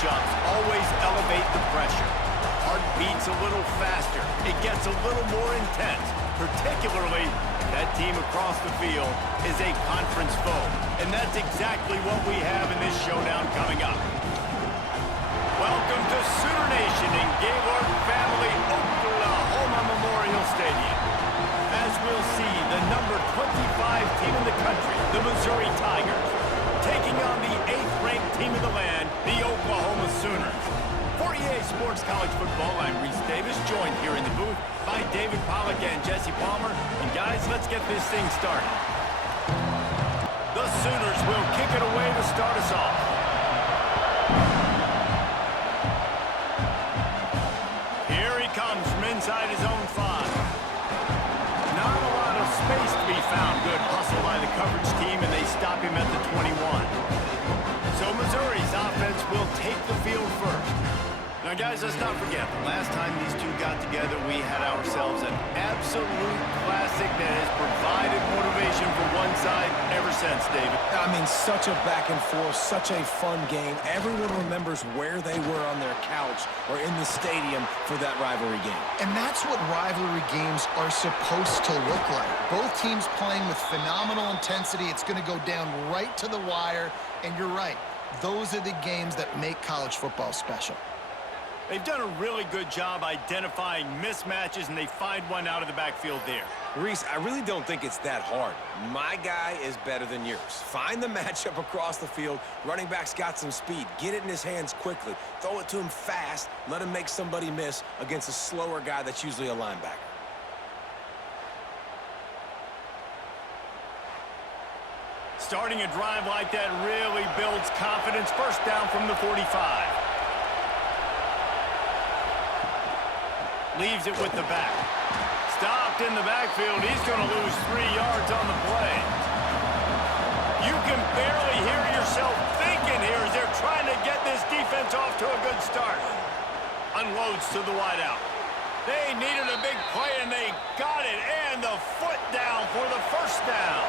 matchups always elevate the pressure. Heart beats a little faster. It gets a little more intense, particularly if that team across the field is a conference foe. And that's exactly what we have in this showdown coming up. Welcome to Sooner Nation in Gaylord Family Oklahoma Memorial Stadium. As we'll see, the number 25 team in the country, the Missouri Tigers, taking on the 8th-ranked team in the land, the Oklahoma Sooners. For EA Sports College Football, I'm Reese Davis, joined here in the booth by David Pollack and Jesse Palmer. And guys, let's get this thing started. The Sooners will kick it away to start us off. Here he comes from inside his own 5. Not a lot of space to be found. Good hustle by the coverage team, and they stop him at the 21. So Missouri's offense will take the field first. Now, guys, let's not forget, the last time these two got together, we had ourselves an absolute classic that has provided motivation for one side ever since, David. I mean, such a back and forth, such a fun game. Everyone remembers where they were on their couch or in the stadium for that rivalry game. And that's what rivalry games are supposed to look like. Both teams playing with phenomenal intensity. It's going to go down right to the wire. And you're right, those are the games that make college football special. They've done a really good job identifying mismatches, and they find one out of the backfield there. Reese, I really don't think it's that hard. My guy is better than yours. Find the matchup across the field. Running back's got some speed. Get it in his hands quickly. Throw it to him fast. Let him make somebody miss against a slower guy that's usually a linebacker. Starting a drive like that really builds confidence. First down from the 45. Leaves it with the back. Stopped in the backfield. He's going to lose 3 yards on the play. You can barely hear yourself thinking here as they're trying to get this defense off to a good start. Unloads to the wideout. They needed a big play, and they got it. And the foot down for the first down.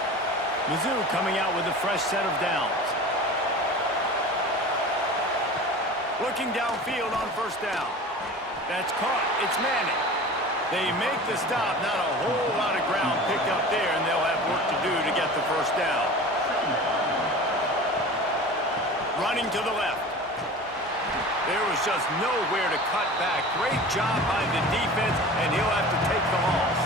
Mizzou coming out with a fresh set of downs. Looking downfield on first down. That's caught. It's Manning. They make the stop. Not a whole lot of ground picked up there, and they'll have work to do to get the first down. Running to the left. There was just nowhere to cut back. Great job by the defense, and he'll have to take the loss.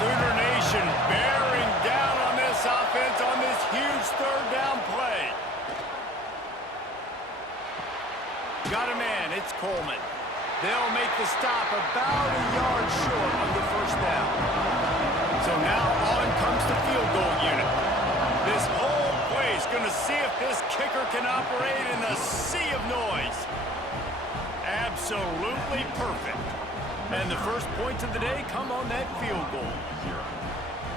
Sooner Nation bearing down on this offense on this huge third down play. Got a man. It's Coleman. They'll make the stop about a yard short of the first down. So now on comes the field goal unit. This whole play is going to see if this kicker can operate in a sea of noise. Absolutely perfect. And the first points of the day come on that field goal.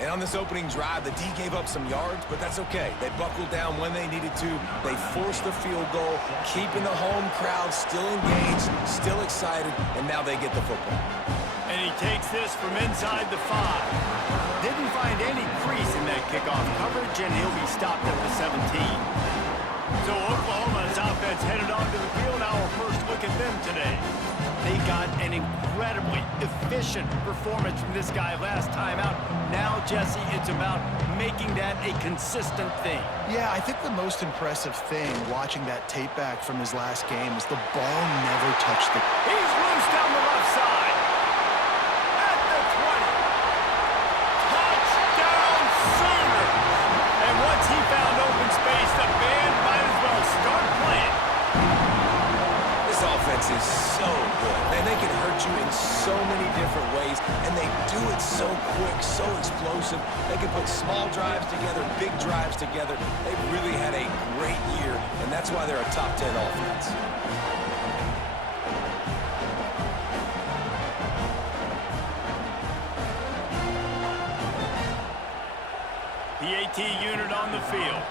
And on this opening drive, the D gave up some yards, but that's okay. They buckled down when they needed to. They forced the field goal, keeping the home crowd still engaged, still excited, and now they get the football. And he takes this from inside the 5. Didn't find any crease in that kickoff coverage, and he'll be stopped at the 17. So Oklahoma's offense headed onto the field. Our first look at them today. They got an incredibly efficient performance from this guy last time out. Now, Jesse, it's about making that a consistent thing. Yeah, I think the most impressive thing watching that tape back from his last game is the ball never touched the... He's loose down the left side. At the 20. Touchdown Sooners. And once he found open space, the band might as well start playing. This offense is so good. Man, they can hurt you in so many different ways, and they do it so quick, so explosive. They can put small drives together, big drives together. They've really had a great year, and that's why they're a top 10 offense. PAT unit on the field.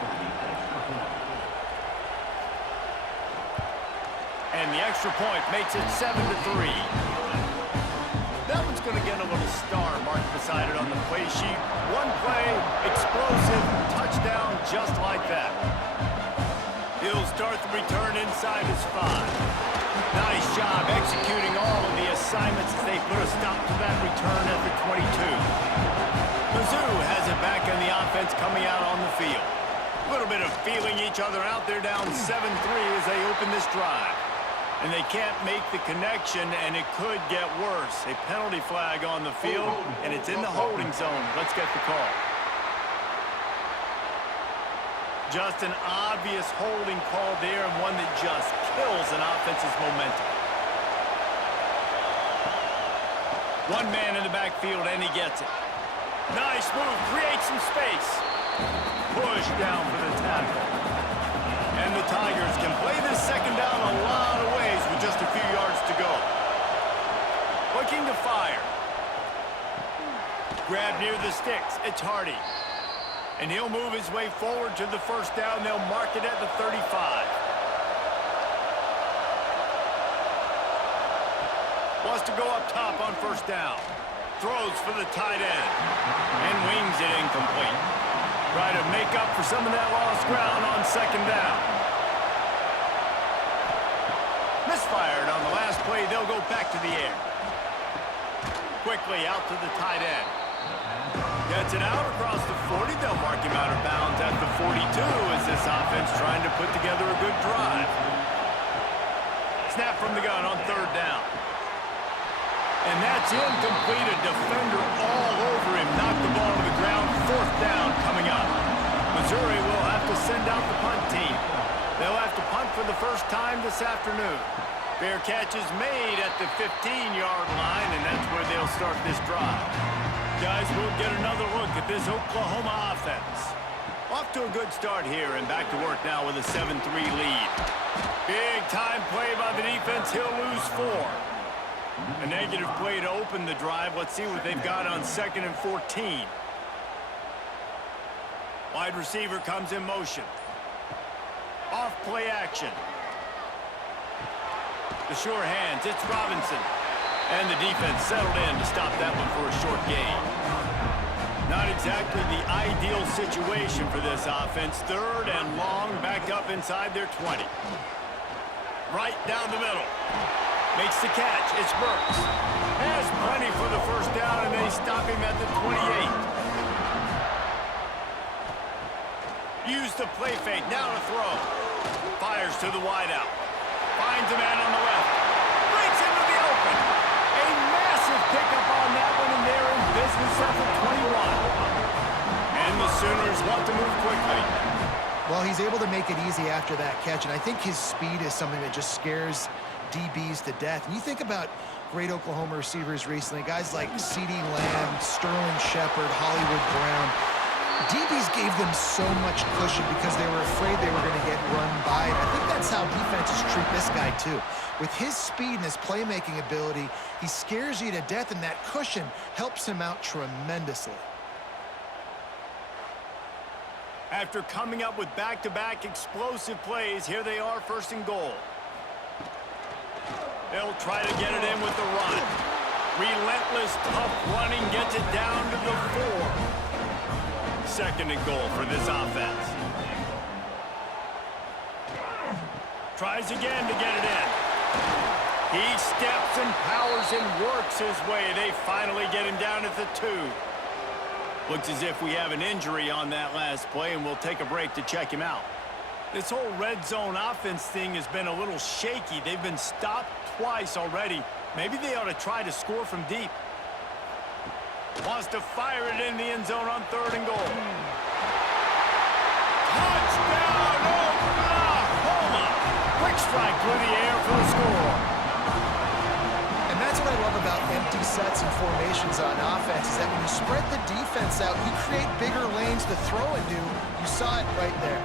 And the extra point makes it 7-3. That one's going to get a little star marked beside it on the play sheet. One play, explosive, touchdown, just like that. Bills start the return inside his 5. Nice job executing all of the assignments as they put a stop to that return at the 22. Mizzou has it back in the offense coming out on the field. A little bit of feeling each other out there, down 7-3 as they open this drive. And they can't make the connection, and it could get worse. A penalty flag on the field, and it's in the holding zone. Let's get the call. Just an obvious holding call there, and one that just kills an offense's momentum. One man in the backfield, and he gets it. Nice move, creates some space. Push down for the tackle. And the Tigers can play this second down a lot of ways with just a few yards to go. Looking to fire. Grab near the sticks, it's Hardy. And he'll move his way forward to the first down. They'll mark it at the 35. Wants to go up top on first down. Throws for the tight end. And wings it incomplete. Try to make up for some of that lost ground on second down. Misfired on the last play. They'll go back to the air. Quickly out to the tight end. Gets it out across the 40. They'll mark him out of bounds at the 42 as this offense trying to put together a good drive. Snap from the gun on third down. And that's incomplete. A defender all over him. Knocked the ball to the ground. Fourth down coming up. Missouri will have to send out the punt team. They'll have to punt for the first time this afternoon. Fair catch is made at the 15-yard line, and that's where they'll start this drive. Guys, we'll get another look at this Oklahoma offense. Off to a good start here, and back to work now with a 7-3 lead. Big time play by the defense. He'll lose 4. A negative play to open the drive. Let's see what they've got on 2nd and 14. Wide receiver comes in motion. Off play action. The sure hands, it's Robinson. And the defense settled in to stop that one for a short gain. Not exactly the ideal situation for this offense. 3rd and long, back up inside their 20. Right down the middle. Makes the catch. It's Burks. Has plenty for the first down, and they stop him at the 28. Use the play fake. Now to throw. Fires to the wideout. Finds a man on the left. Breaks into the open. A massive pickup on that one, and they're in business at the 21. And the Sooners want to move quickly. Well, he's able to make it easy after that catch, and I think his speed is something that just scares DBs to death. And you think about great Oklahoma receivers recently, guys like CeeDee Lamb, Sterling Shepard, Hollywood Brown. DBs gave them so much cushion because they were afraid they were going to get run by. And I think that's how defenses treat this guy too. With his speed and his playmaking ability, he scares you to death, and that cushion helps him out tremendously. After coming up with back-to-back explosive plays, here they are, 1st and goal. They'll try to get it in with the run. Relentless, tough running gets it down to the 4. 2nd and goal for this offense. Tries again to get it in. He steps and powers and works his way. They finally get him down at the 2. Looks as if we have an injury on that last play, and we'll take a break to check him out. This whole red zone offense thing has been a little shaky. They've been stopped twice already. Maybe they ought to try to score from deep. Wants to fire it in the end zone on 3rd and goal. Touchdown, Oklahoma! Quick strike through the air for the score. And that's what I love about empty sets and formations on offense, is that when you spread the defense out, you create bigger lanes to throw into. You saw it right there.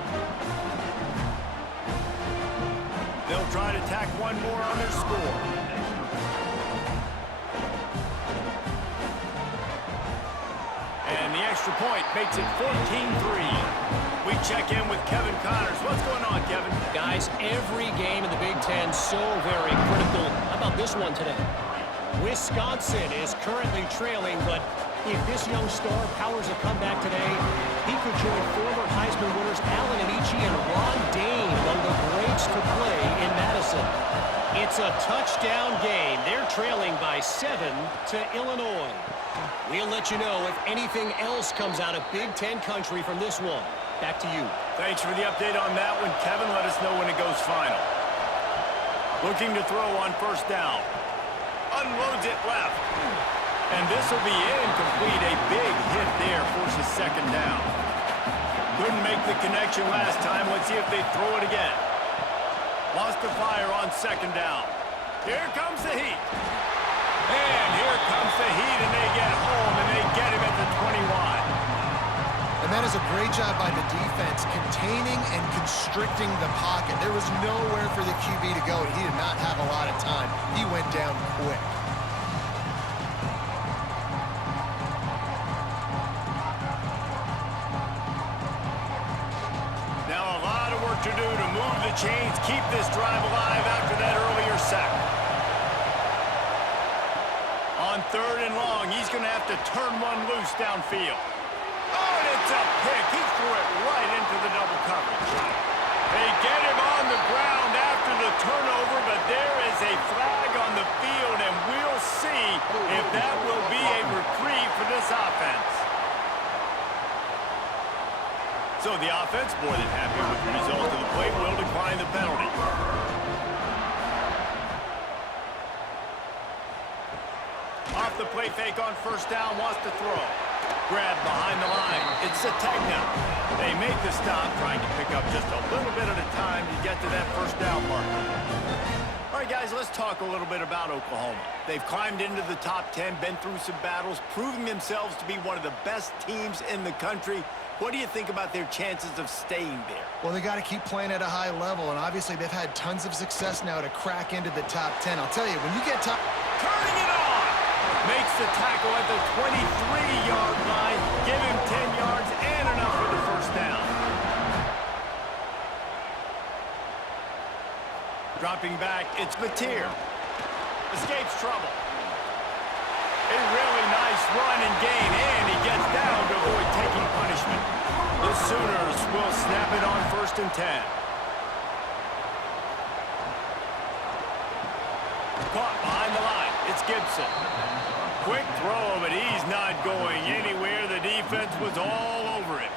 They'll try to tack one more on their score. And the extra point makes it 14-3. We check in with Kevin Connors. What's going on, Kevin? Guys, every game in the Big Ten so very critical. How about this one today? Wisconsin is currently trailing, but if this young star powers a comeback today, he could join former Heisman winners Allen Amici and Ron Dane among the great Wisconsin. It's a touchdown game. They're trailing by 7 to Illinois. We'll let you know if anything else comes out of Big Ten country from this one. Back to you. Thanks for the update on that one, Kevin. Let us know when it goes final. Looking to throw on first down. Unloads it left. And this will be incomplete. A big hit there forces second down. Couldn't make the connection last time. Let's see if they throw it again. Lost the fire on second down. Here comes the heat. And here comes the heat, and they get home, and they get him at the 21. And that is a great job by the defense, containing and constricting the pocket. There was nowhere for the QB to go, and he did not have a lot of time. He went down quick. Now a lot of work to do to move the chains, keep this drive alive after that earlier sack. On third and long, he's going to have to turn one loose downfield. Oh, and it's a pick. He threw it right into the double coverage. They get him on the ground after the turnover, but there is a flag on the field, and we'll see if that will be a reprieve for this offense. So the offense, more than happy with the result of the play, will decline the penalty. Off the play fake on first down, wants to throw. Grab behind the line. It's Sategna. They make the stop, trying to pick up just a little bit at a time to get to that first down mark. All right, guys, let's talk a little bit about Oklahoma. They've climbed into the top 10, been through some battles, proving themselves to be one of the best teams in the country. What do you think about their chances of staying there? Well, they got to keep playing at a high level, and obviously they've had tons of success now to crack into the top 10. I'll tell you, when you get top... Turning it on! Makes the tackle at the 23-yard line. Give him 10 yards and enough for the first down. Dropping back, it's Mateer. Escapes trouble. A really nice run and gain, and he gets down to avoid taking punishment. The Sooners will snap it on first and 10. Caught behind the line. It's Gibson. Quick throw, but he's not going anywhere. The defense was all over him.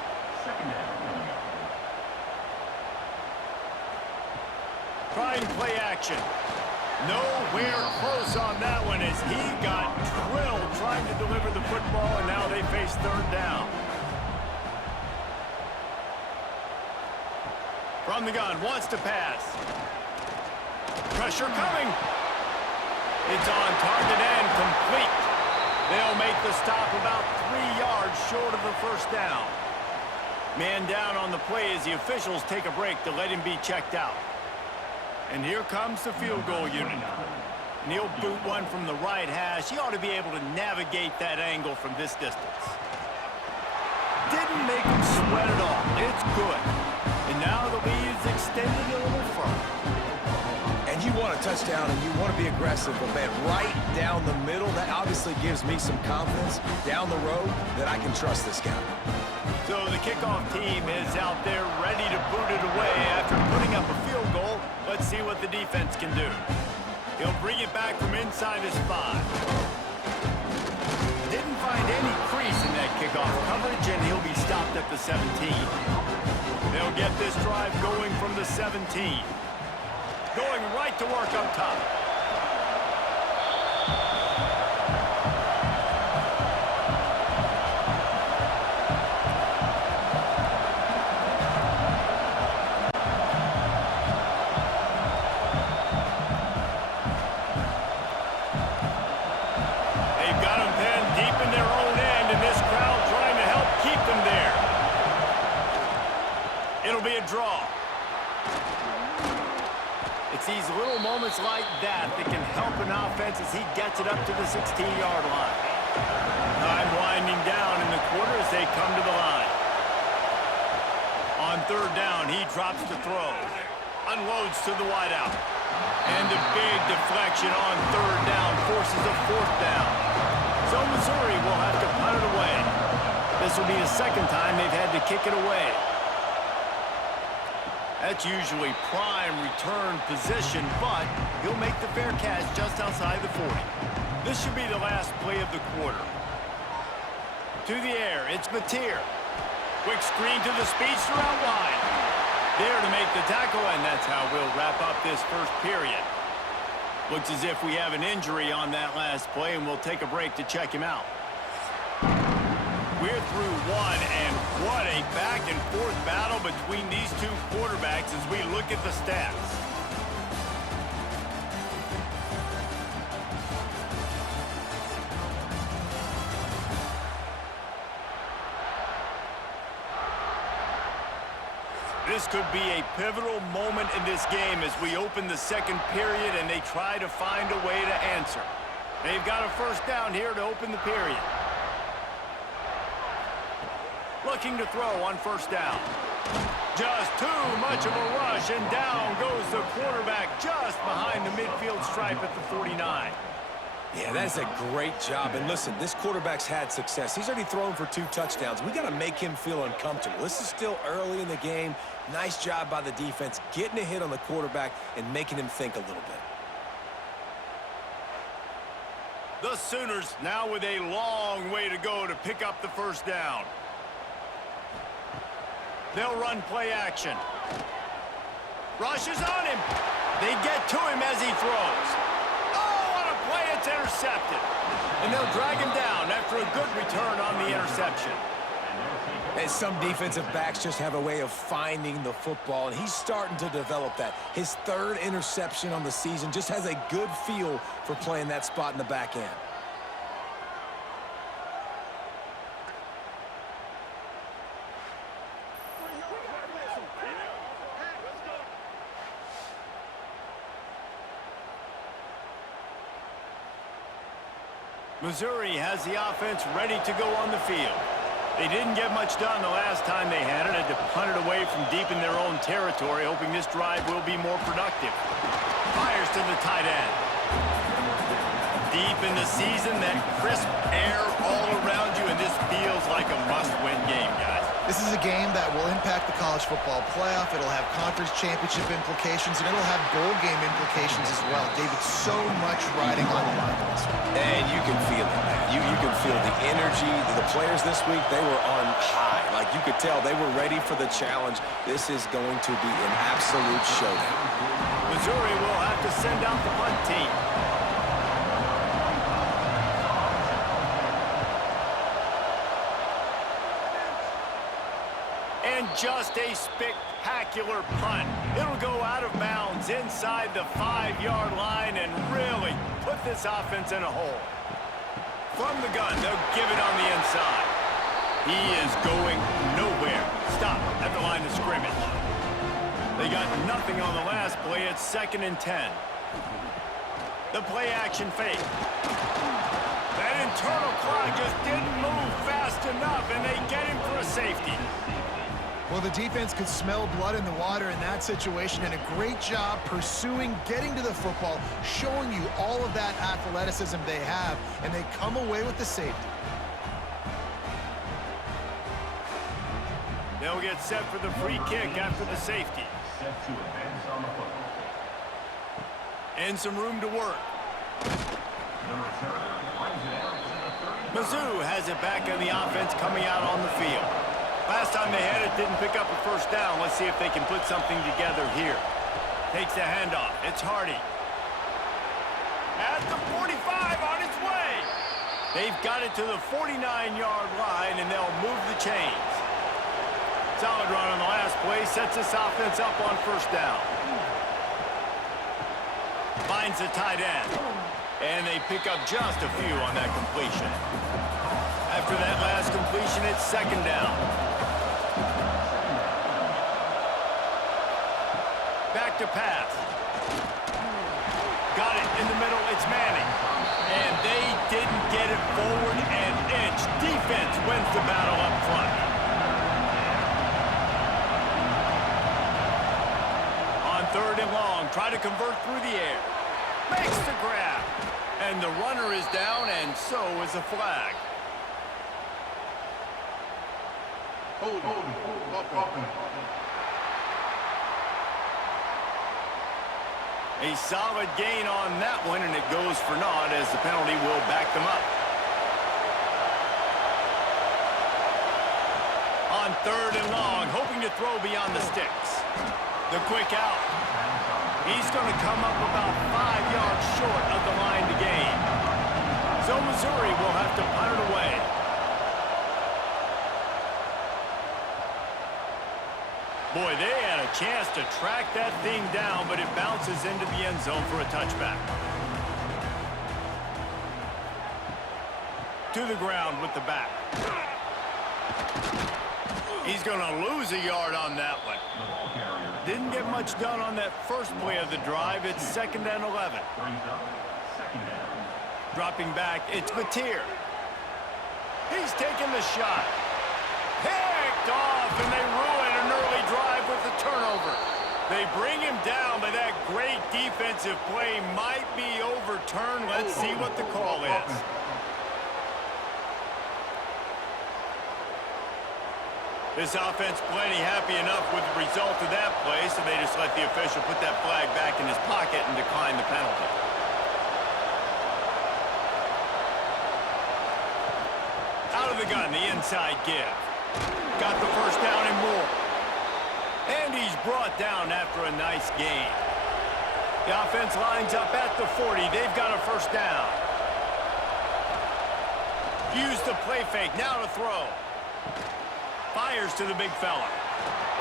Trying play action. Nowhere close on that one as he got drilled trying to deliver the football, and now they face third down. From the gun, wants to pass. Pressure coming. It's on target and complete. They'll make the stop about 3 yards short of the first down. Man down on the play as the officials take a break to let him be checked out. And here comes the field goal unit. And he'll boot one from the right hash. He ought to be able to navigate that angle from this distance. Didn't make him sweat at all. It's good. And now the lead is extended a little further. And you want a touchdown and you want to be aggressive, but man, right down the middle, that obviously gives me some confidence down the road that I can trust this guy. So the kickoff team is out there ready to boot it away after putting up a field goal. Let's see what the defense can do. He'll bring it back from inside his 5. Didn't find any crease in that kickoff coverage, and he'll be stopped at the 17. They'll get this drive going from the 17. Going right to work up top. They've got them pinned deep in their own end, and this crowd trying to help keep them there. It'll be a draw. It's these little moments like that that can help an offense as he gets it up to the 16-yard line. Time winding down in the quarter as they come to the line. On third down, he drops the throw. Unloads to the wideout. And a big deflection on third down forces a fourth down. So Missouri will have to punt it away. This will be the second time they've had to kick it away. That's usually prime return position, but he'll make the fair catch just outside the 40. This should be the last play of the quarter. To the air, it's Mateer. Quick screen to the speedster out wide. There to make the tackle, and that's how we'll wrap up this first period. Looks as if we have an injury on that last play, and we'll take a break to check him out. We're through one, and what a back-and-forth battle between these two quarterbacks as we look at the stats. This could be a pivotal moment in this game as we open the second period and they try to find a way to answer. They've got a first down here to open the period. Looking to throw on first down. Just too much of a rush, and down goes the quarterback just behind the midfield stripe at the 49. Yeah, that's a great job. And listen, this quarterback's had success. He's already thrown for 2 touchdowns. We got to make him feel uncomfortable. This is still early in the game. Nice job by the defense, getting a hit on the quarterback and making him think a little bit. The Sooners now with a long way to go to pick up the first down. They'll run play action. Rushes on him. They get to him as he throws. Oh, what a play. It's intercepted. And they'll drag him down after a good return on the interception. And some defensive backs just have a way of finding the football, and he's starting to develop that. His 3rd interception on the season, just has a good feel for playing that spot in the back end. Missouri has the offense ready to go on the field. They didn't get much done the last time they had it. Had to punt it away from deep in their own territory, hoping this drive will be more productive. Fires to the tight end. Deep in the season, that crisp air all around you, and this feels like a must-win game, guys. This is a game that will impact the college football playoff. It'll have conference championship implications, and it'll have bowl game implications as well. David, so much riding on the line for this one. And you can feel it, man. You can feel the energy. The players this week, they were on high. Like, you could tell they were ready for the challenge. This is going to be an absolute showdown. Missouri will have to send out the punt team. And just a spectacular punt. It'll go out of bounds inside the 5-yard line and really put this offense in a hole. From the gun, they'll give it on the inside. He is going nowhere. Stop at the line of scrimmage. They got nothing on the last play. It's 2nd and 10. The play action fake. That internal clock just didn't move fast enough, and they get him for a safety. Well, the defense could smell blood in the water in that situation, and a great job pursuing, getting to the football, showing you all of that athleticism they have, and they come away with the safety. They'll get set for the free kick after the safety. And some room to work. Mizzou has it back in the offense coming out on the field. Last time they had it, didn't pick up a first down. Let's see if they can put something together here. Takes the handoff. It's Hardy. At the 45 on its way. They've got it to the 49-yard line, and they'll move the chains. Solid run on the last play. Sets this offense up on first down. Finds the tight end. And they pick up just a few on that completion. After that last completion, it's 2nd down. Back to pass. Got it in the middle. It's Manning. And they didn't get it forward an inch. Defense wins the battle up front. On 3rd and long, try to convert through the air. Makes the grab. And the runner is down, and so is a flag. A solid gain on that one, and it goes for naught as the penalty will back them up. On 3rd and long, hoping to throw beyond the sticks. The quick out. He's going to come up about 5 yards short of the line to gain. So Missouri will have to punt it away. Boy, they had a chance to track that thing down, but it bounces into the end zone for a touchback. To the ground with the back. He's going to lose a yard on that one. Didn't get much done on that first play of the drive. It's 2nd and 11. Dropping back, it's Mateer. He's taking the shot. Picked off, and they ruin an early drive with the turnover. They bring him down, but that great defensive play might be overturned. Let's see what the call is. This offense plenty happy enough with the result of that play, so they just let the official put that flag back in his pocket and decline the penalty. Out of the gun, the inside give. Got the first down and more. And he's brought down after a nice gain. The offense lines up at the 40. They've got a first down. Use the play fake, now to throw. Fires to the big fella.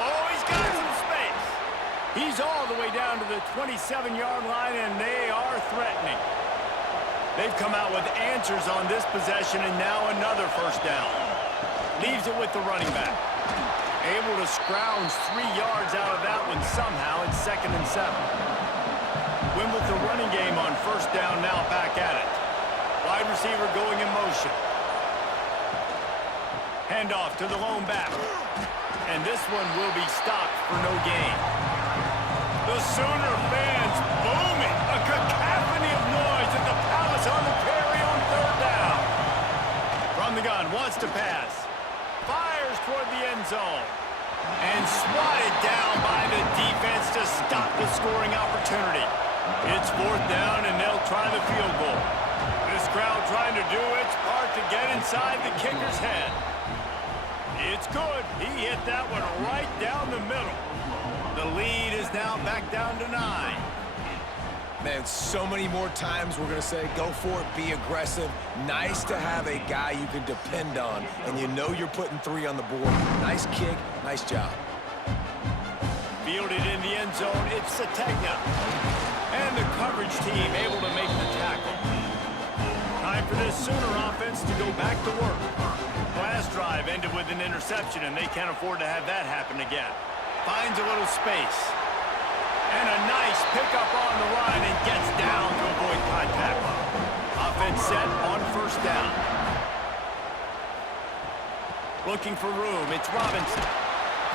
Oh, he's got some space. He's all the way down to the 27-yard line, and they are threatening. They've come out with answers on this possession, and now another first down. Leaves it with the running back. Able to scrounge 3 yards out of that one somehow. It's 2nd and 7. Win with the running game on first down, now back at it. Wide receiver going in motion. Handoff to the lone back. And this one will be stopped for no gain. The Sooner fans booming. A cacophony of noise at the Palace on the carry on 3rd down. From the gun, wants to pass. Fires toward the end zone. And swatted down by the defense to stop the scoring opportunity. It's 4th down, and they'll try the field goal. This crowd trying to do its part to get inside the kicker's head. It's good. He hit that one right down the middle. The lead is now back down to 9. Man, so many more times we're going to say, go for it, be aggressive. Nice to have a guy you can depend on, and you know you're putting 3 on the board. Nice kick, nice job. Fielded in the end zone, it's Sategna. And the coverage team able to make the tackle. Time for this Sooner offense to go back to work. Last drive ended with an interception, and they can't afford to have that happen again. Finds a little space. And a nice pickup on the line and gets down to avoid contact. Offense set on first down. Looking for room, it's Robinson.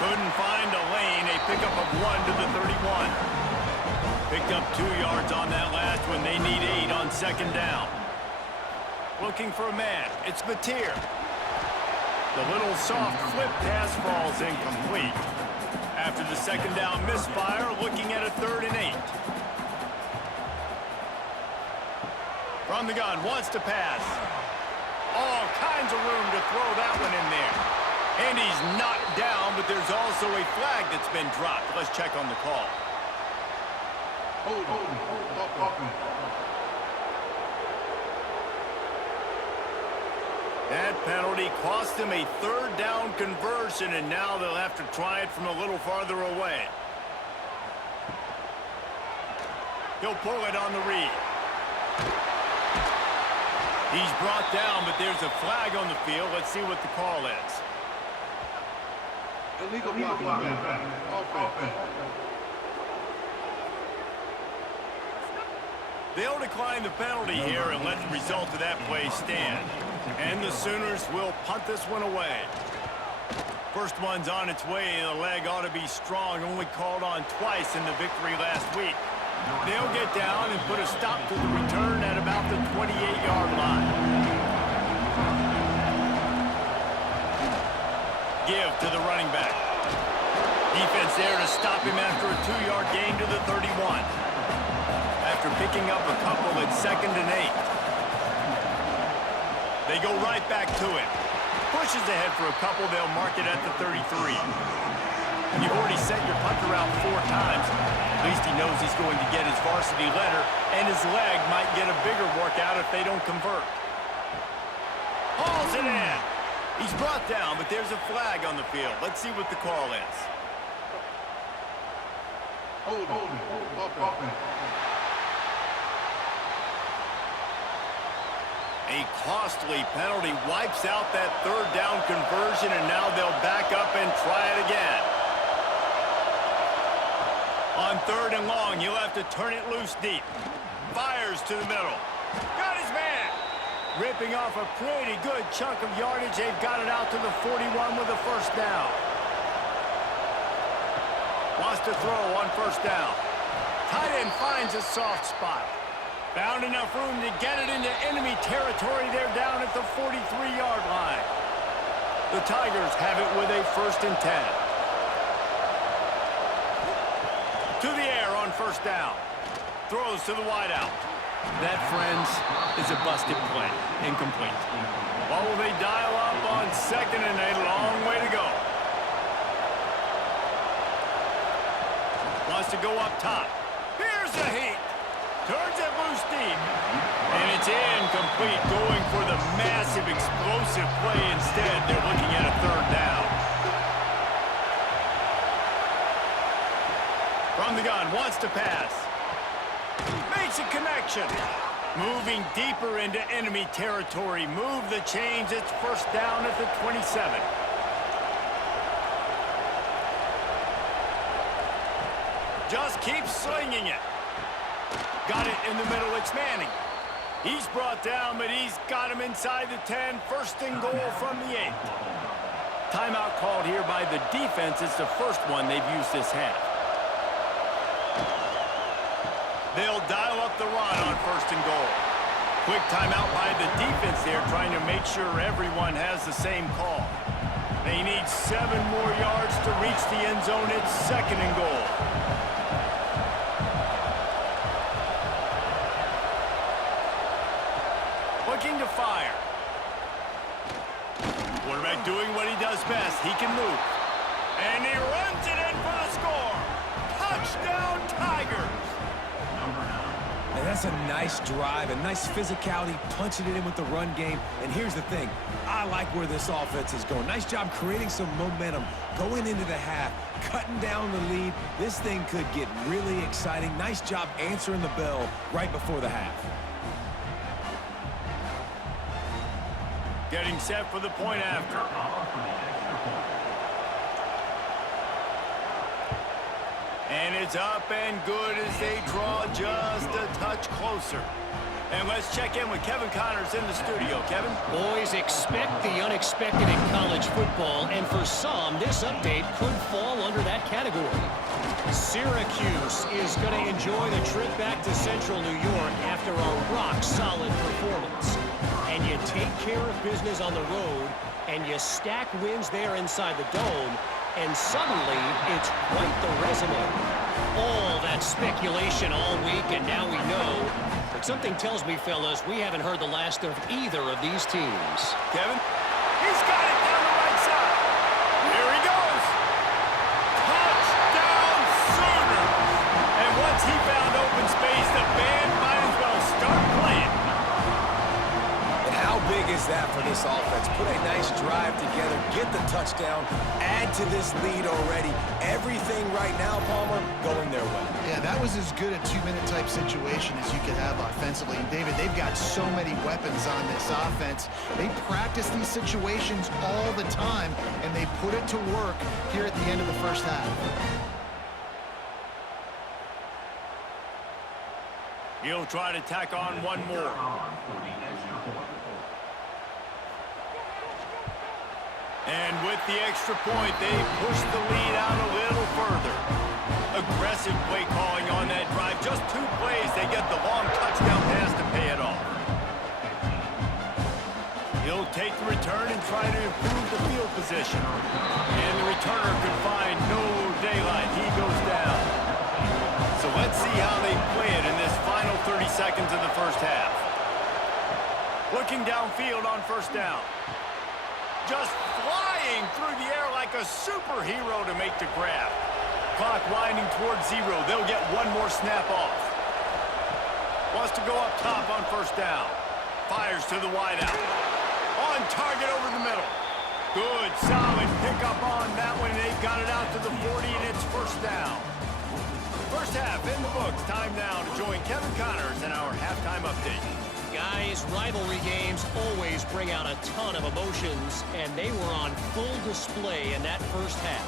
Couldn't find a lane, a pickup of 1 to the 31. Picked up 2 yards on that last one. They need 8 on 2nd down. Looking for a man, it's Mateer. The little soft flip pass falls incomplete. After the 2nd down misfire, looking at a 3rd and 8. From the gun, wants to pass. All kinds of room to throw that one in there. And he's knocked down, but there's also a flag that's been dropped. Let's check on the call. That penalty cost them a 3rd down conversion, and now they'll have to try it from a little farther away. He'll pull it on the read. He's brought down, but there's a flag on the field. Let's see what the call is. Illegal blocking. Offense. They'll decline the penalty here and let the result of that play stand. And the Sooners will punt this one away. First one's on its way, and the leg ought to be strong. Only called on twice in the victory last week. They'll get down and put a stop to the return at about the 28-yard line. Give to the running back. Defense there to stop him after a 2-yard gain to the 31. after picking up a couple at 2nd and 8. They go right back to it. Pushes ahead for a couple. They'll mark it at the 33. You've already sent your punter out 4 times. At least he knows he's going to get his varsity letter, and his leg might get a bigger workout if they don't convert. Hauls it in. He's brought down, but there's a flag on the field. Let's see what the call is. Offense. A costly penalty wipes out that 3rd down conversion, and now they'll back up and try it again. On 3rd and long, he'll have to turn it loose deep. Fires to the middle. Got his man. Ripping off a pretty good chunk of yardage. They've got it out to the 41 with a 1st down. Wants to throw on 1st down. Tight end finds a soft spot. Found enough room to get it into enemy territory. They're down at the 43-yard line. The Tigers have it with a 1st and 10. To the air on 1st down. Throws to the wideout. That, friends, is a busted play. Incomplete. What will they dial up on 2nd and 8? Long way to go. Wants to go up top. Here's the heat. Turns it loose deep. And it's incomplete, going for the massive explosive play instead. They're looking at a 3rd down. From the gun, wants to pass. Makes a connection. Moving deeper into enemy territory. Move the chains. It's 1st down at the 27. Just keep slinging it. Got it in the middle. It's Manning. He's brought down, but he's got him inside the 10. 1st and goal from the 8. Timeout called here by the defense. It's the 1st one they've used this half. They'll dial up the run on 1st and goal. Quick timeout by the defense there, trying to make sure everyone has the same call. They need 7 more yards to reach the end zone. It's 2nd and goal. Looking to fire. Quarterback doing what he does best. He can move. And he runs it in for the score. Touchdown, Tigers. And that's a nice drive, a nice physicality, punching it in with the run game. And here's the thing. I like where this offense is going. Nice job creating some momentum, going into the half, cutting down the lead. This thing could get really exciting. Nice job answering the bell right before the half. Getting set for the point after. And it's up and good as they draw just a touch closer. And let's check in with Kevin Connors in the studio. Kevin? Boys, expect the unexpected in college football, and for some, this update could fall under that category. Syracuse is going to enjoy the trip back to Central New York after a rock-solid performance. And you take care of business on the road, and you stack wins there inside the dome, and suddenly it's quite the resume. All that speculation all week, and now we know. But something tells me, fellas, we haven't heard the last of either of these teams. Kevin? He's got it down the right side. Here he goes. Touchdown, Sooners. And once he found open space, the band might as well start playing. And how big is that for this offense? Put a nice drive together, get the touchdown, add to this lead already. Everything right now, Palmer, going their way. Yeah, that was as good a 2-minute type situation as you could have offensively. And David, they've got so many weapons on this offense. They practice these situations all the time, and they put it to work here at the end of the first half. He'll try to tack on one more. And with the extra point, they push the lead out a little further. Aggressive play calling on that drive. Just 2 plays, they get the long touchdown pass to pay it off. He'll take the return and try to improve the field position. And the returner could find no daylight. He goes down. So let's see how they play it in this final seconds of the first half. Looking downfield on first down. Just flying through the air like a superhero to make the grab. Clock winding towards 0. They'll get one more snap off. Wants to go up top on first down. Fires to the wideout. On target over the middle. Good, solid pickup on that one. They've got it out to the 40, and it's first down. First half in the books. Time now to join Kevin Connors in our halftime update. Guys, rivalry games always bring out a ton of emotions, and they were on full display in that first half.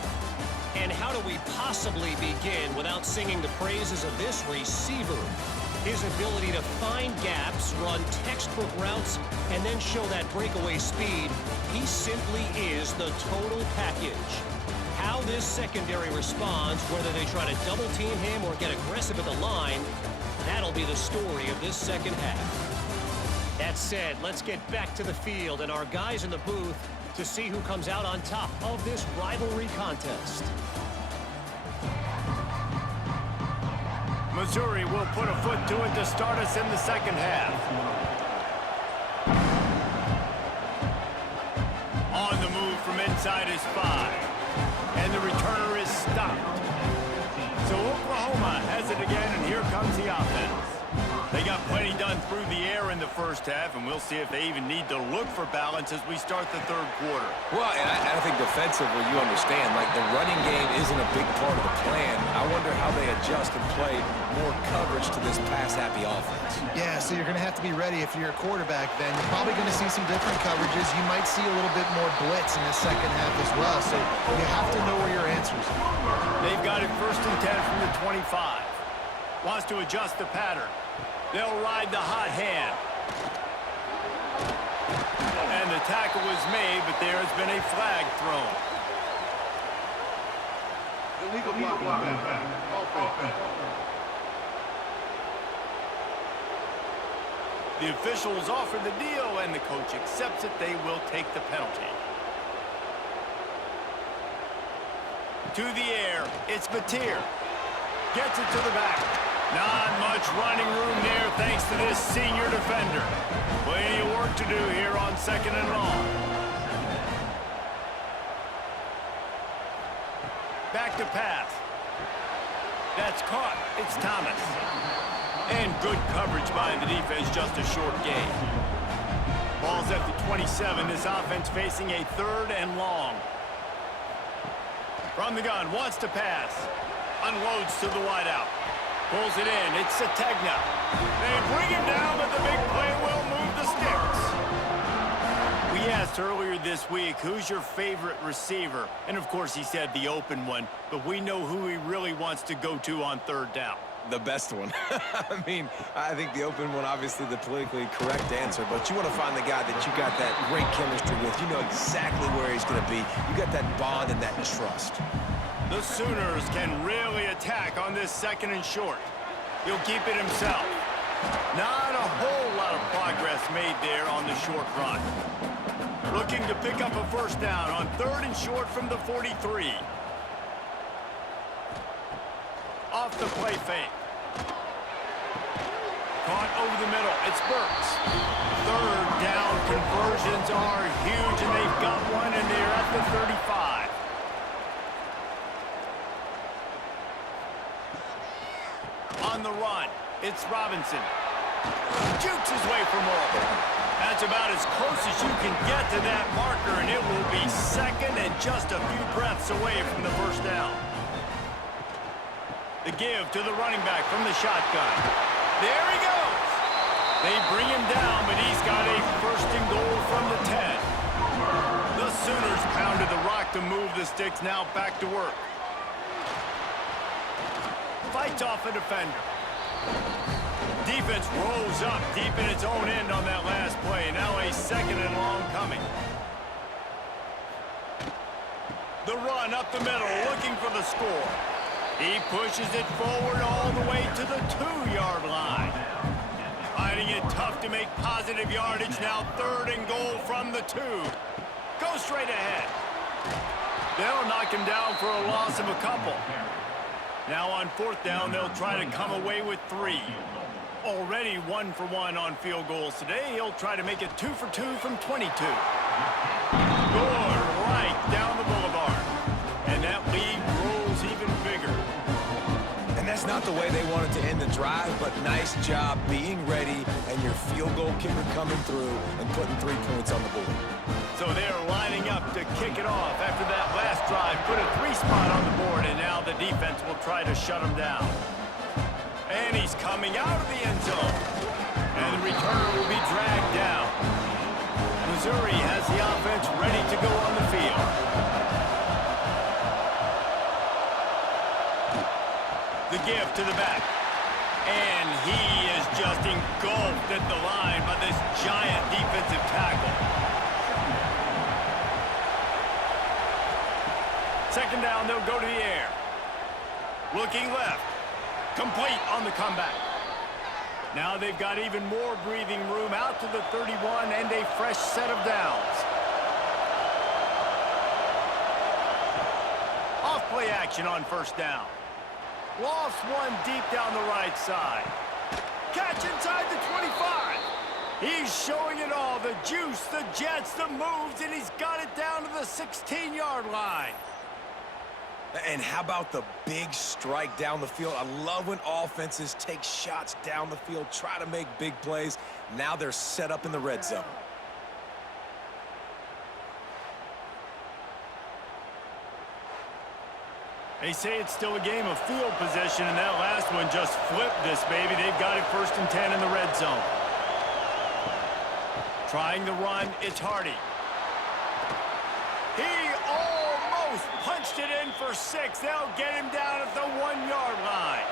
And how do we possibly begin without singing the praises of this receiver? His ability to find gaps, run textbook routes, and then show that breakaway speed, he simply is the total package. How this secondary responds, whether they try to double team him or get aggressive at the line, that'll be the story of this second half. That said, let's get back to the field and our guys in the booth to see who comes out on top of this rivalry contest. Missouri will put a foot to it to start us in the second half. On the move from inside his 5. And the returner is stopped. So Oklahoma has it again, and here comes the offense. They got plenty done through the air in the first half, and we'll see if they even need to look for balance as we start the third quarter. Well, and I think defensively, you understand, like the running game isn't a big part of the plan. I wonder how they adjust and play more coverage to this pass-happy offense. Yeah, so you're going to have to be ready if you're a quarterback then. You're probably going to see some different coverages. You might see a little bit more blitz in the second half as well, so you have to know where your answers are. They've got it first and 10 from the 25. Wants to adjust the pattern. They'll ride the hot hand. And the tackle was made, but there has been a flag thrown. Illegal blocking. Offense. The officials offer the deal, and the coach accepts it. They will take the penalty. To the air, it's Mateer. Gets it to the back. Not much running room there thanks to this senior defender. Plenty of work to do here on second and long. Back to pass. That's caught. It's Thomas. And good coverage by the defense, just a short gain. Ball's at the 27. This offense facing a third and long. From the gun, wants to pass. Unloads to the wideout. Pulls it in. It's Sategna. They bring him down, but the big play will move the sticks. We asked earlier this week, who's your favorite receiver? And, of course, he said the open one, but we know who he really wants to go to on third down. The best one. I mean, I think the open one, obviously the politically correct answer, but you want to find the guy that you got that great chemistry with. You know exactly where he's going to be. You got that bond and that trust. The Sooners can really attack on this second and short. He'll keep it himself. Not a whole lot of progress made there on the short run. Looking to pick up a first down on third and short from the 43. Off the play fake. Caught over the middle. It's Burks. Third down conversions are huge, and they've got one, and they're at the 35. On the run, it's Robinson. Jukes his way for more. That's about as close as you can get to that marker, and it will be second and just a few breaths away from the first down. The give to the running back from the shotgun. There he goes. They bring him down, but he's got a first and goal from the 10. The Sooners pounded the rock to move the sticks, now back to work. Fights off a defender. Defense rolls up deep in its own end on that last play. Now a second and long coming. The run up the middle, looking for the score. He pushes it forward all the way to the 2-yard line. Finding it tough to make positive yardage. Now third and goal from the 2. Go straight ahead. They'll knock him down for a loss of a couple. Now on fourth down, they'll try to come away with 3. already 1 for 1 on field goals today. He'll try to make it 2 for 2 from 22. Good, right down the boulevard. And that lead grows even bigger. And that's not the way they wanted to end the drive, but nice job being ready and your field goal kicker coming through and putting 3 points on the board. So they're lining up to kick it off after that last drive. Put a 3 spot on the board, and now the defense will try to shut him down. And he's coming out of the end zone. And the returner will be dragged down. Missouri has the offense ready to go on the field. The give to the back. And he is just engulfed at the line by this giant defensive tackle. Second down, they'll go to the air. Looking left. Complete on the comeback. Now they've got even more breathing room out to the 31 and a fresh set of downs. Off play action on first down. Lost one deep down the right side. Catch inside the 25. He's showing it all. The juice, the jets, the moves, and he's got it down to the 16-yard line. And how about the big strike down the field? I love when offenses take shots down the field, try to make big plays. Now they're set up in the red zone. They say it's still a game of field possession, and that last one just flipped this baby. They've got it 1st and 10 in the red zone. Trying the run, it's Hardy. He almost punched it in for 6. They'll get him down at the 1-yard line.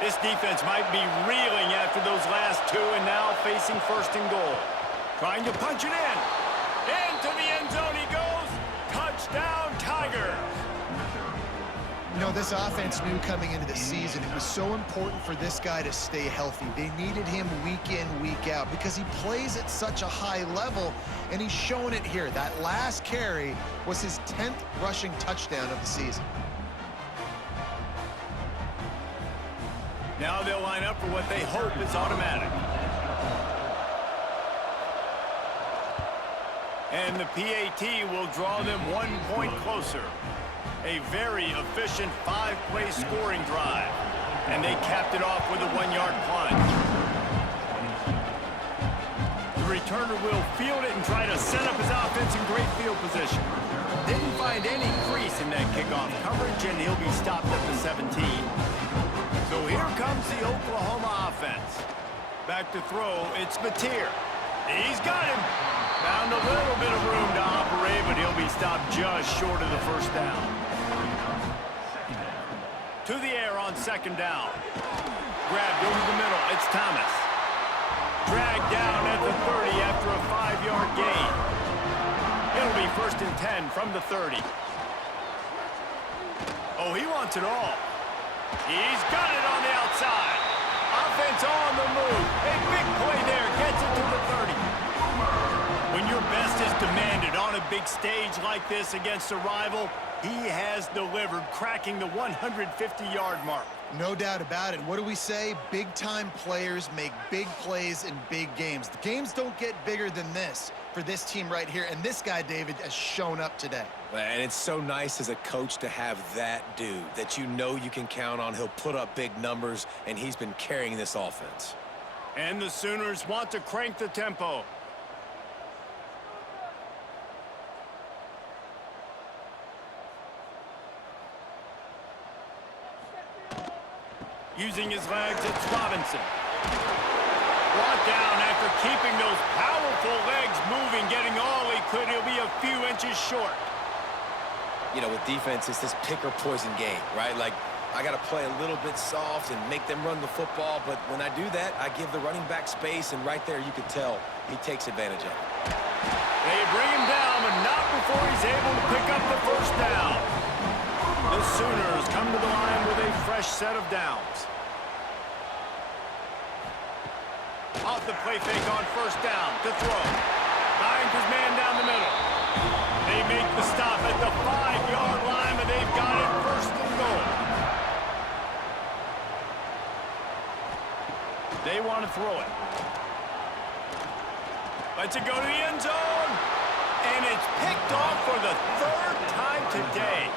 This defense might be reeling after those last 2 and now facing 1st and goal. Trying to punch it in. Into the end zone he goes. Touchdown, Tigers. You know, this offense knew coming into the season it was so important for this guy to stay healthy. They needed him week in, week out because he plays at such a high level, and he's showing it here. That last carry was his 10th rushing touchdown of the season. Now they'll line up for what they hope is automatic. And the PAT will draw them 1 point closer. A very efficient 5-play scoring drive. And they capped it off with a 1-yard plunge. The returner will field it and try to set up his offense in great field position. Didn't find any crease in that kickoff coverage, and he'll be stopped at the 17. So here comes the Oklahoma offense. Back to throw, it's Mateer. He's got him. Found a little bit of room to operate, but he'll be stopped just short of the 1st down. To the air on 2nd down. Grabbed over the middle. It's Thomas. Dragged down at the 30 after a 5-yard gain. It'll be 1st and 10 from the 30. Oh, he wants it all. He's got it on the outside. Offense on the move. A big play there. Gets it to the 30. When your best is demanded on a big stage like this against a rival, he has delivered, cracking the 150-yard mark. No doubt about it. What do we say? Big-time players make big plays in big games. The games don't get bigger than this for this team right here, and this guy, David, has shown up today. And it's so nice as a coach to have that dude that you know you can count on. He'll put up big numbers, and he's been carrying this offense. And the Sooners want to crank the tempo. Using his legs, it's Robinson. Brought down after keeping those powerful legs moving, getting all he could. He'll be a few inches short. You know, with defense, it's this pick or poison game, right? Like, I got to play a little bit soft and make them run the football, but when I do that, I give the running back space, and right there you can tell he takes advantage of it. They bring him down, but not before he's able to pick up the 1st down. The Sooners come to the line with a fresh set of downs. Off the play fake on 1st down to throw. Finds his man down the middle. They make the stop at the 5-yard line, but they've got it 1st and goal. They want to throw it. Lets it go to the end zone. And it's picked off for the third time today.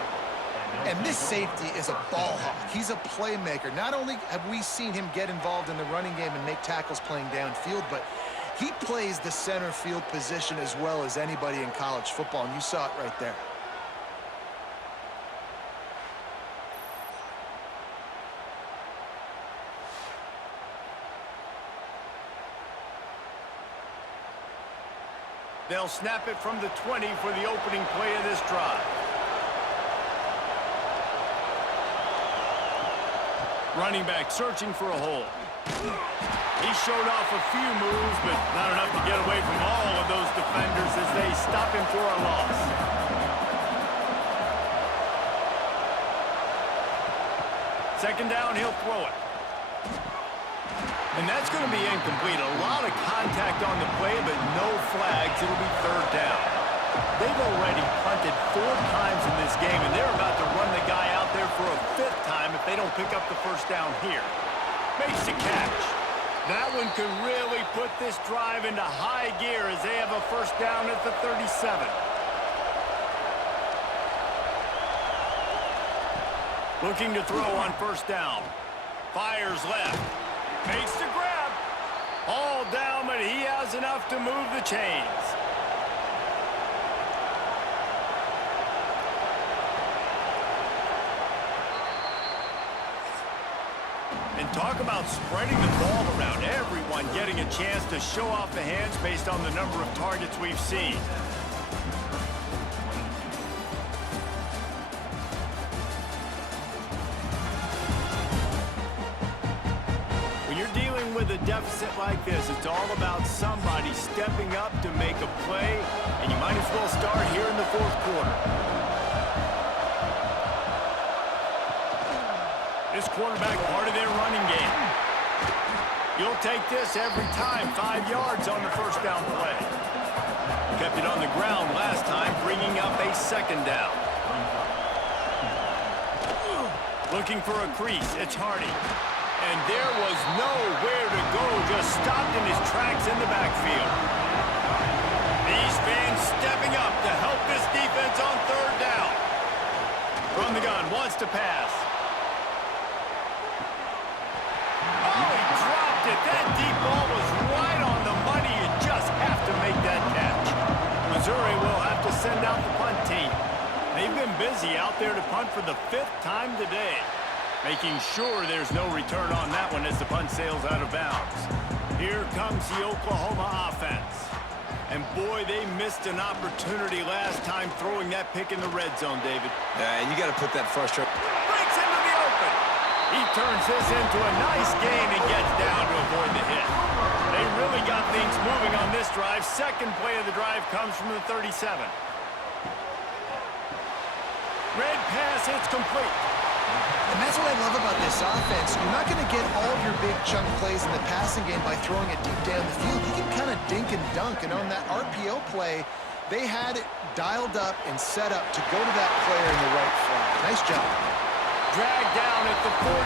And this safety is a ball hawk. He's a playmaker. Not only have we seen him get involved in the running game and make tackles playing downfield, but he plays the center field position as well as anybody in college football, and you saw it right there. They'll snap it from the 20 for the opening play of this drive. Running back searching for a hole. He showed off a few moves, but not enough to get away from all of those defenders as they stop him for a loss. Second down, he'll throw it. And that's going to be incomplete. A lot of contact on the play, but no flags. It'll be third down. They've already punted 4 times in this game, and they're about to run the guy out there for a 5th time if they don't pick up the first down here. Makes the catch. That one could really put this drive into high gear as they have a first down at the 37. Looking to throw on first down. Fires left. Makes the grab. All down, but he has enough to move the chains. And talk about spreading the ball around. Everyone getting a chance to show off the hands based on the number of targets we've seen. When you're dealing with a deficit like this, it's all about somebody stepping up to make a play, and you might as well start here in the 4th quarter. This quarterback part of their running game. You'll take this every time. 5 yards on the first down play. Kept it on the ground last time, bringing up a second down. Looking for a crease. It's Hardy. And there was nowhere to go. Just stopped in his tracks in the backfield. These fans stepping up to help this defense on third down. From the gun, wants to pass. That deep ball was right on the money. You just have to make that catch. Missouri will have to send out the punt team. They've been busy out there to punt for the 5th time today, making sure there's no return on that one as the punt sails out of bounds. Here comes the Oklahoma offense. And boy, they missed an opportunity last time throwing that pick in the red zone, David. Yeah, and you got to put that frustration. Breaks into the open. He turns this into a nice gain and gets down to avoid the hit. They really got things moving on this drive. Second play of the drive comes from the 37. Red pass, it's complete. And that's what I love about this offense. You're not going to get all of your big chunk plays in the passing game by throwing it deep down the field. You can kind of dink and dunk. And on that RPO play, they had it dialed up and set up to go to that player in the right flat. Nice job. Dragged down at the 43,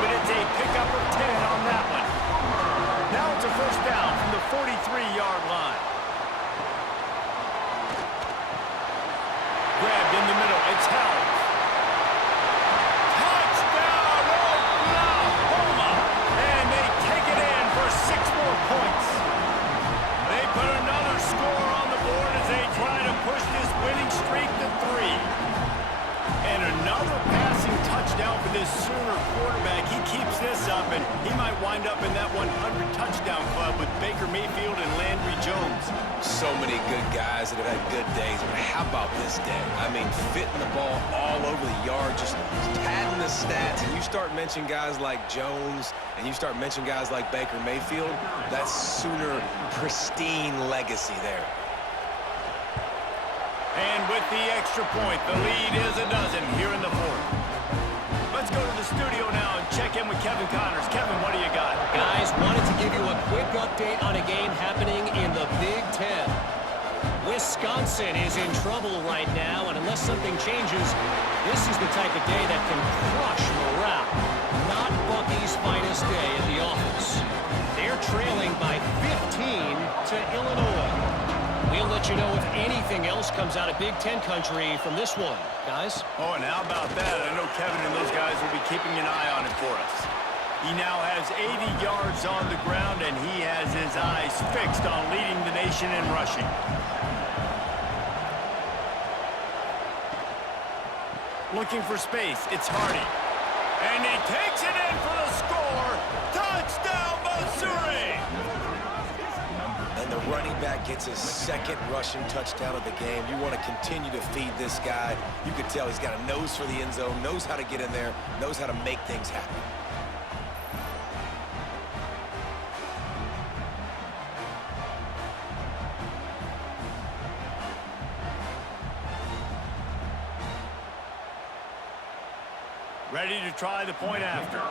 but it's a pickup of 10 on that one. Now it's a first down from the 43-yard line. Grabbed in the middle. It's held. Touchdown, Oklahoma! And they take it in for 6 more points. They put another score on the board as they try to push this winning streak to 3. And another passing touchdown for this Sooner quarterback. He keeps this up, and he might wind up in that 100-touchdown club with Baker Mayfield and Landry Jones. So many good guys that have had good days, but how about this day? I mean, fitting the ball all over the yard, just padding the stats, and you start mentioning guys like Jones, and you start mentioning guys like Baker Mayfield, that's Sooner pristine legacy there. And with the extra point, the lead is a dozen here in the 4th. Let's go to the studio now and check in with Kevin Connors. Kevin, what do you got? Guys, wanted to give you a quick update on a game happening in the Big Ten. Wisconsin is in trouble right now, and unless something changes, this is the type of day that can crush morale. Not Bucky's finest day at the office. We'll let you know if anything else comes out of Big Ten country from this one, guys. Oh, and how about that? I know Kevin and those guys will be keeping an eye on it for us. He now has 80 yards on the ground, and he has his eyes fixed on leading the nation in rushing. Looking for space. It's Hardy. And he takes it in for the score. Touchdown, Missouri! And the running back gets his second rushing touchdown of the game. You want to continue to feed this guy. You can tell he's got a nose for the end zone, knows how to get in there, knows how to make things happen. Ready to try the point after.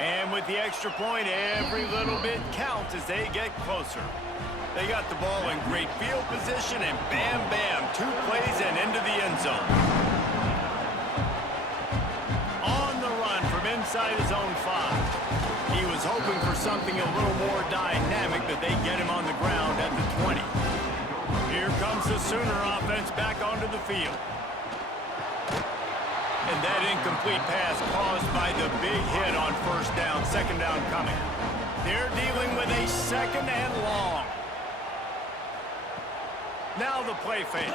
And with the extra point, every little bit counts as they get closer. They got the ball in great field position, and bam, bam, 2 plays and into the end zone. On the run from inside his own 5. He was hoping for something a little more dynamic, but they get him on the ground at the 20. Here comes the Sooner offense back onto the field. And that incomplete pass caused by the big hit on first down, second down coming. They're dealing with a second and long. Now the play fake.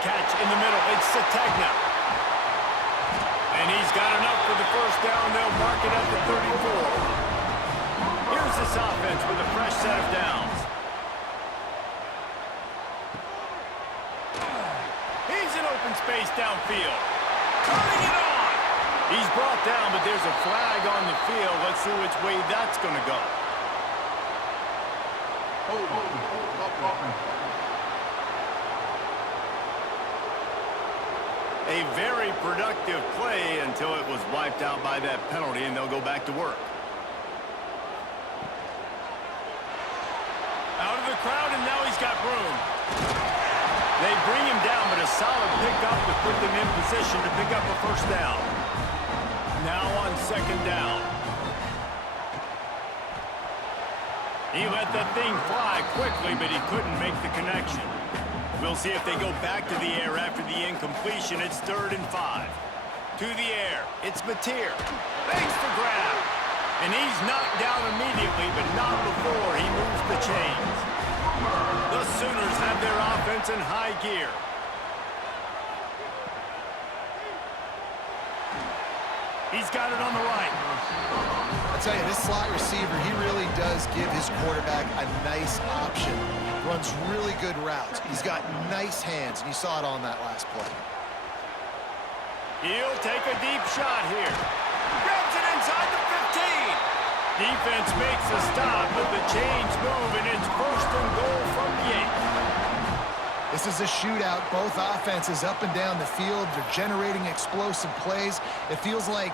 Catch in the middle. It's Sategna. And he's got enough for the first down. They'll mark it at the 34. Here's this offense with a fresh set of downs. Space downfield. Cutting it on! He's brought down, but there's a flag on the field. Let's see which way that's going to go. A very productive play until it was wiped out by that penalty, and they'll go back to work. Out of the crowd, and now he's got room. They bring him down, but a solid pickup to put them in position to pick up a first down. Now on second down. He let that thing fly quickly, but he couldn't make the connection. We'll see if they go back to the air after the incompletion. It's 3rd and 5. To the air. It's Mateer. Thanks for grab. And he's knocked down immediately, but not before he moves the chains. The Sooners have their offense in high gear. He's got it on the right. I tell you, this slot receiver, he really does give his quarterback a nice option. Runs really good routes. He's got nice hands, and you saw it on that last play. He'll take a deep shot here. Grabs it inside the 15. Defense makes a stop, but the chains move, and it's 1st and goal from the 8. This is a shootout. Both offenses up and down the field. They're generating explosive plays. It feels like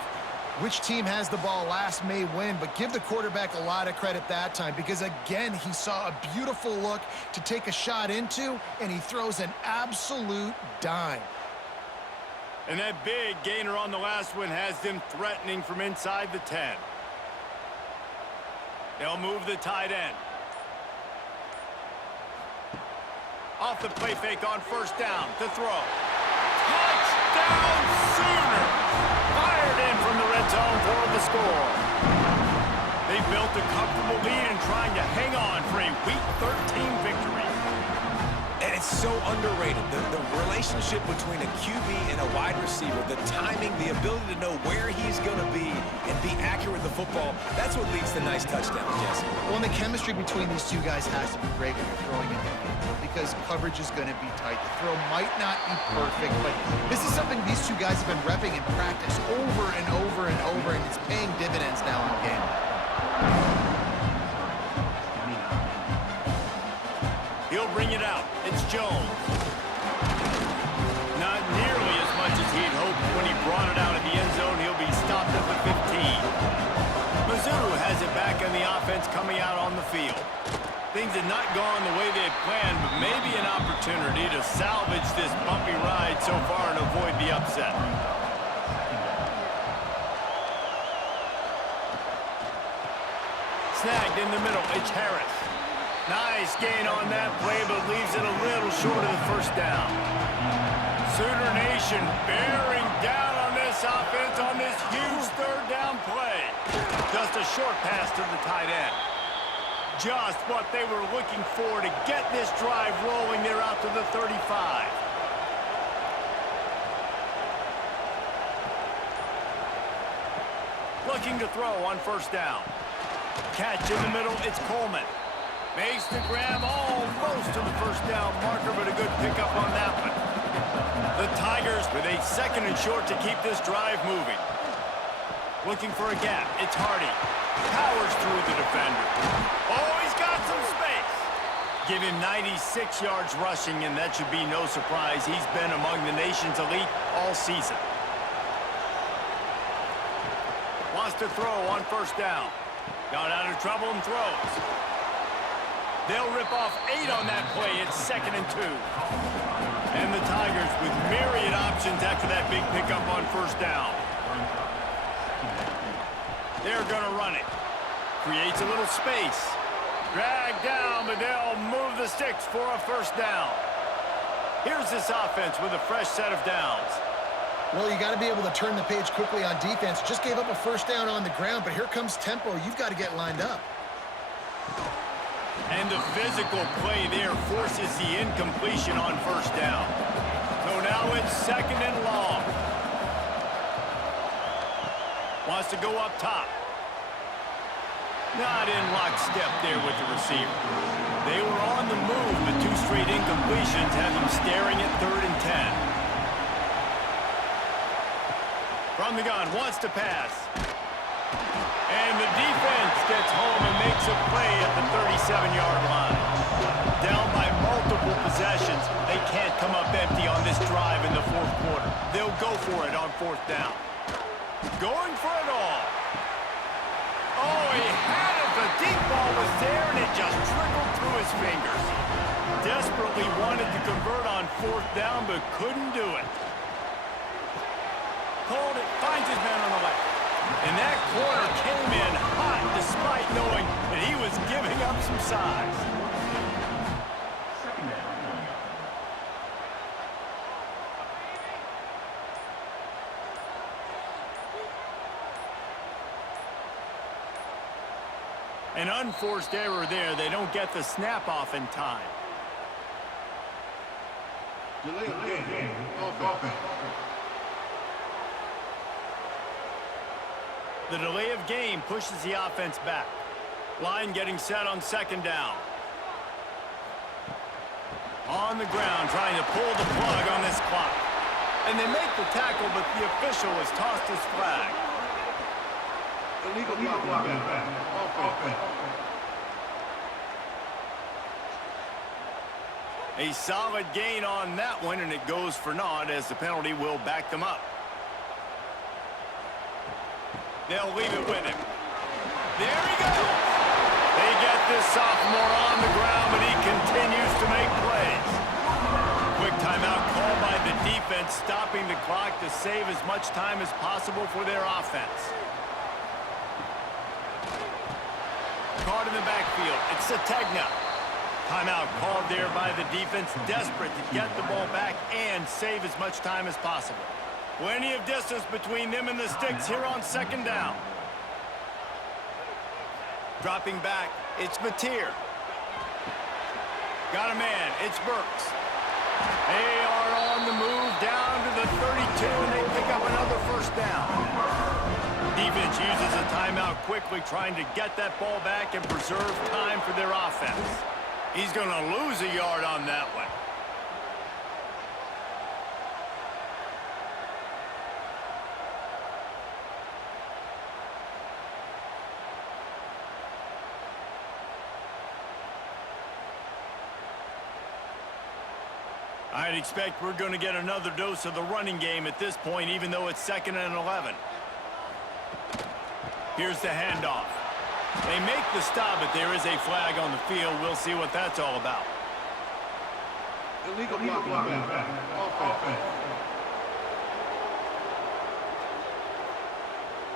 which team has the ball last may win, but give the quarterback a lot of credit that time because, again, he saw a beautiful look to take a shot into, and he throws an absolute dime. And that big gainer on the last one has them threatening from inside the 10. They'll move the tight end. Off the play fake on first down to throw. Touchdown Sooners! Fired in from the red zone for the score. They built a comfortable lead and trying to hang on for a Week 13 victory. And it's so underrated. The relationship between a QB and a wide receiver, the timing, the ability to know where he's going to be and be accurate with the football, that's what leads to nice touchdowns, Jesse. Well, and the chemistry between these two guys has to be great when you're throwing it because coverage is going to be tight. The throw might not be perfect, but this is something these two guys have been repping in practice over and over and over, and it's paying dividends now in game. He'll bring it out. It's Jones. Not nearly as much as he'd hoped when he brought it out of the end zone. He'll be stopped at the 15. Mizzou has it back on the offense coming out on the field. Things had not gone the way they had planned, but maybe an opportunity to salvage this bumpy ride so far and avoid the upset. Snagged in the middle. It's Harris. Nice gain on that play, but leaves it a little short of the first down. Sooner Nation bearing down on this offense on this huge third down play. Just a short pass to the tight end. Just what they were looking for to get this drive rolling there out to the 35. Looking to throw on first down. Catch in the middle, it's Coleman. Makes the grab almost to the first down marker, but a good pickup on that one. The Tigers with a second and short to keep this drive moving. Looking for a gap, it's Hardy. Powers through the defender. Oh, he's got some space. Give him 96 yards rushing, and that should be no surprise. He's been among the nation's elite all season. Wants to throw on first down. Got out of trouble and throws. They'll rip off 8 on that play. It's 2nd and 2. And the Tigers with myriad options after that big pickup on first down. They're going to run it. Creates a little space. Drag down, but they'll move the sticks for a first down. Here's this offense with a fresh set of downs. Well, you got to be able to turn the page quickly on defense. Just gave up a first down on the ground, but here comes tempo. You've got to get lined up. And the physical play there forces the incompletion on first down. So now it's 2nd and long. Wants to go up top. Not in lockstep there with the receiver. They were on the move, but 2 straight incompletions have them staring at 3rd and 10. From the gun, wants to pass. And the defense gets home and makes a play at the 37-yard line. Down by multiple possessions, they can't come up empty on this drive in the 4th quarter. They'll go for it on 4th down. Going for it all. Oh, he had it. The deep ball was there, and it just trickled through his fingers. Desperately wanted to convert on 4th down, but couldn't do it. Called it, finds his man on the left. And that corner came in hot despite knowing that he was giving up some size. An unforced error there. They don't get the snap off in time. Delay of game. Offense. The delay of game pushes the offense back. Line getting set on 2nd down. On the ground, trying to pull the plug on this clock. And they make the tackle, but the official has tossed his flag. Illegal block. Offense. A solid gain on that one, and it goes for naught as the penalty will back them up. They'll leave it with him. There he goes. They get this sophomore on the ground, but he continues to make plays. Quick timeout called by the defense, stopping the clock to save as much time as possible for their offense. Caught in the backfield. It's Sategna. Timeout called there by the defense, desperate to get the ball back and save as much time as possible. Plenty of distance between them and the sticks here on 2nd down. Dropping back, it's Mateer. Got a man, it's Burks. They are on the move down to the 32, and they pick up another first down. Defense uses a timeout quickly, trying to get that ball back and preserve time for their offense. He's going to lose a yard on that one. I'd expect we're going to get another dose of the running game at this point, even though it's 2nd and 11. Here's the handoff. They make the stop, but there is a flag on the field. We'll see what that's all about. Illegal block. Offense.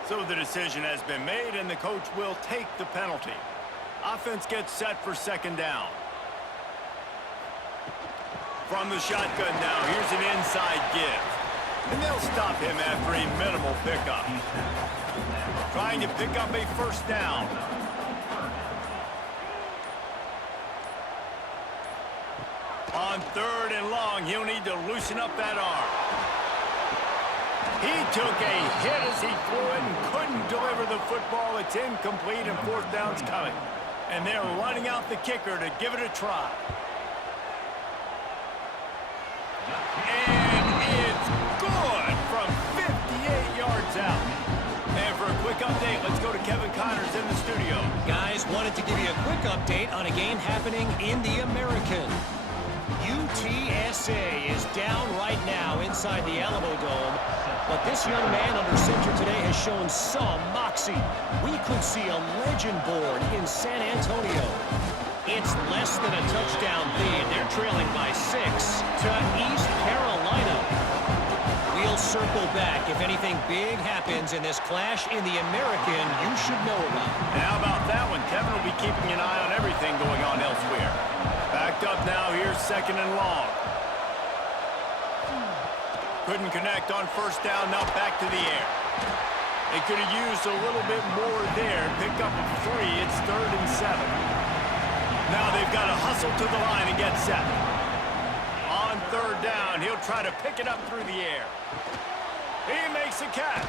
So the decision has been made, and the coach will take the penalty. Offense gets set for second down. From the shotgun now, here's an inside give. And they'll stop him after a minimal pickup. Trying to pick up a first down. On 3rd and long, he'll need to loosen up that arm. He took a hit as he threw it and couldn't deliver the football. It's incomplete and 4th down's coming. And they're running out the kicker to give it a try. And it's good from 58 yards out. And for a quick update, let's go to Kevin Connors in the studio. Guys, wanted to give you a quick update on a game happening in the American. UTSA is down right now inside the Alamo Dome, but this young man under center today has shown some moxie. We could see a legend born in San Antonio. It's less than a touchdown lead. They're trailing by 6 to East Carolina. We'll circle back. If anything big happens in this clash in the American, you should know about. And how about that one? Kevin will be keeping an eye on everything going on elsewhere. Backed up now, here's 2nd and long. Couldn't connect on first down, now back to the air. They could have used a little bit more there. Pick up a 3, it's 3rd and 7. Now they've got to hustle to the line and get set. On 3rd down, he'll try to pick it up through the air. He makes a catch.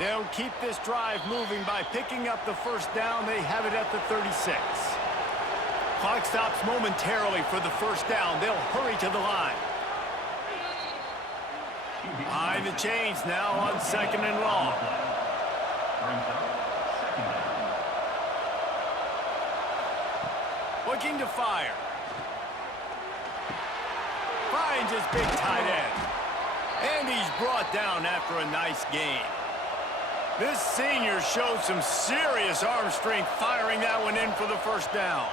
They'll keep this drive moving by picking up the first down. They have it at the 36. Clock stops momentarily for the first down. They'll hurry to the line. Behind the chains now on 2nd and long. Looking to fire. Finds his big tight end. And he's brought down after a nice gain. This senior showed some serious arm strength firing that one in for the first down.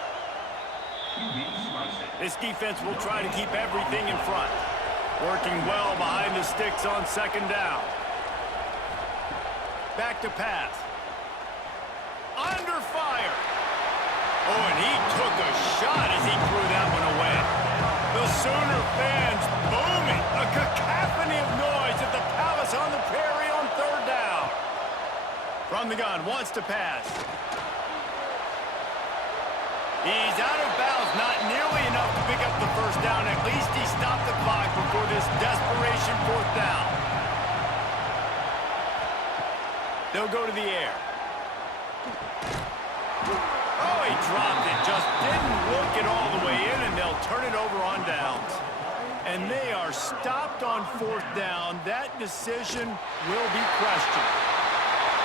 This defense will try to keep everything in front. Working well behind the sticks on 2nd down. Back to pass. Under fire. Oh, and he took a shot as he threw that one away. The Sooner fans booming. A cacophony of noise at the Palace on the Prairie on 3rd down. From the gun, wants to pass. He's out of bounds, not nearly enough to pick up the first down. At least he stopped the clock before this desperation 4th down. They'll go to the air. Oh, he dropped it. Just didn't look it all the way in, and they'll turn it over on downs. And they are stopped on 4th down. That decision will be questioned.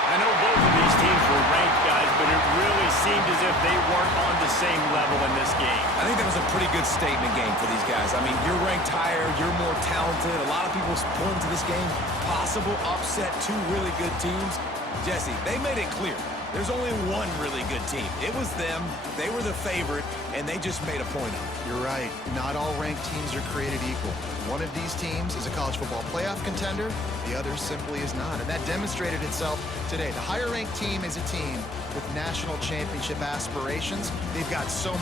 I know both of these teams were ranked, guys, but it really seemed as if they weren't on the same level in this game. I think that was a pretty good statement game for these guys. I mean, you're ranked higher, you're more talented. A lot of people point to this game. Possible upset, 2 really good teams. Jesse, they made it clear. There's only one really good team. It was them. They were the favorite, and they just made a point of it. You're right. Not all ranked teams are created equal. One of these teams is a college football playoff contender. The other simply is not. And that demonstrated itself today. The higher ranked team is a team with national championship aspirations. They've got so